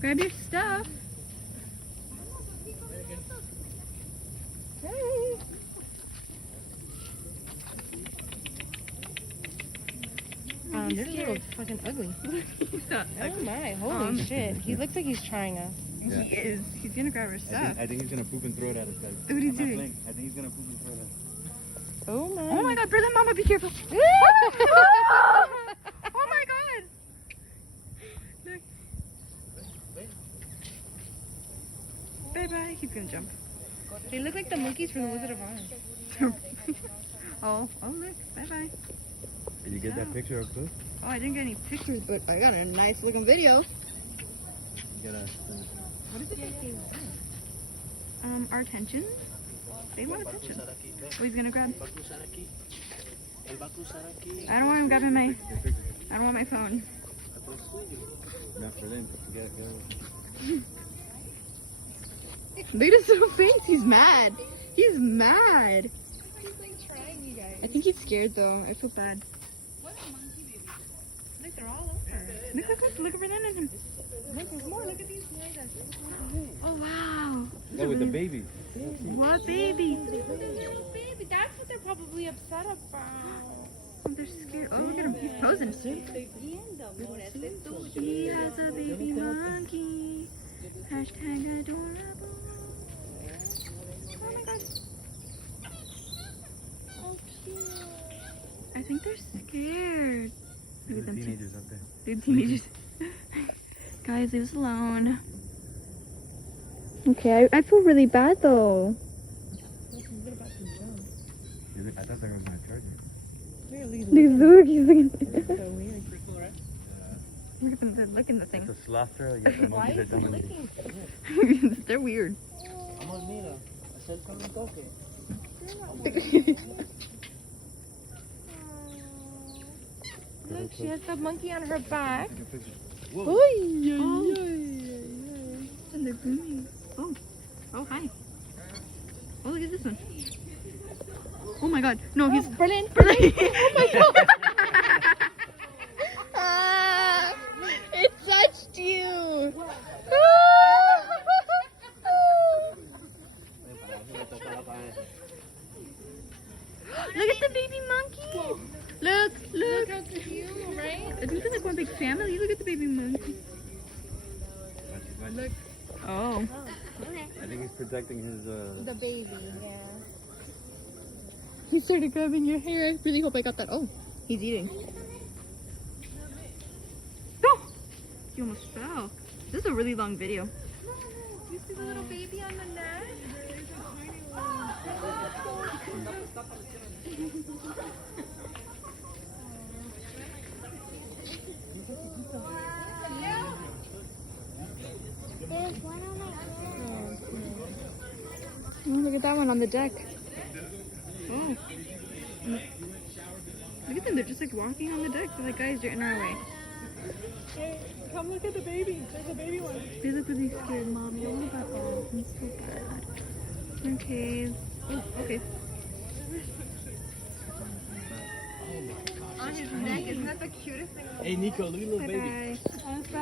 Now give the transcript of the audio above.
Grab your stuff. Hey. They're a little fucking ugly. He's not ugly. Oh my, holy shit. He looks like he's trying us. Yeah. He is. He's gonna grab our stuff. I think he's gonna poop and throw it at us, guys. Look what he's doing. I think he's gonna poop and throw it at us. Oh my god, Berlin Mama, be careful. Oh my god. Look. Bye bye. He's gonna jump. They look like the monkeys from the Wizard of Oz. Oh look. Bye bye. Did you get that picture up close? Oh, I didn't get any pictures, but I got a nice looking video. You gotta. What is it that they want? Our attention. They want attention. Oh, he's gonna grab. I don't want him grabbing my. I don't want my phone. Not for them. Look at his little face. He's mad. He's mad. He's like trying, you guys. I think he's scared though. I feel bad. What a monkey baby. Look, they're all over. Look over there and him. Look, there's more. Look at these guys. Oh wow. Oh, with the baby. What baby? Baby, that's what they're probably upset about. Oh, they're scared. Oh, look at him. He's posing. He has a baby monkey. Hashtag adorable. Oh my god. Oh, cute. I think they're scared. Look at them. Teenagers up there. They're teenagers. Guys, leave us alone. Okay, I feel really bad though. I thought they were my charger. Look, he's looking. Look at them, they're licking the thing. It's a sloth trail. Yeah, the monkeys are dumb. They're weird. Look, she has the monkey on her back. Oh. And they're booming. Oh, hi. Oh, look at this one. Oh my god. No, he's... Berlin. Oh my god. It touched you. Look at the baby monkey. Look. Look how cute, right? I think they're like one big family. Look at the baby monkey. Look. Oh. I think he's protecting his. The baby, yeah. He started grabbing your hair. I really hope I got that. Oh, he's eating. No! He almost fell. This is a really long video. You see the little baby on the neck? There's one on my Oh, look at that one on the deck. Oh. Look at them. They're just like walking on the deck. They're like, guys, you're in our way. Hey, come look at the baby. There's a baby one. They look really scared, Mom. You don't want that all. I'm so bad. Okay. Oh, okay. On his neck, isn't that the cutest thing? Hey, Nico, look at the little baby. Bye-bye.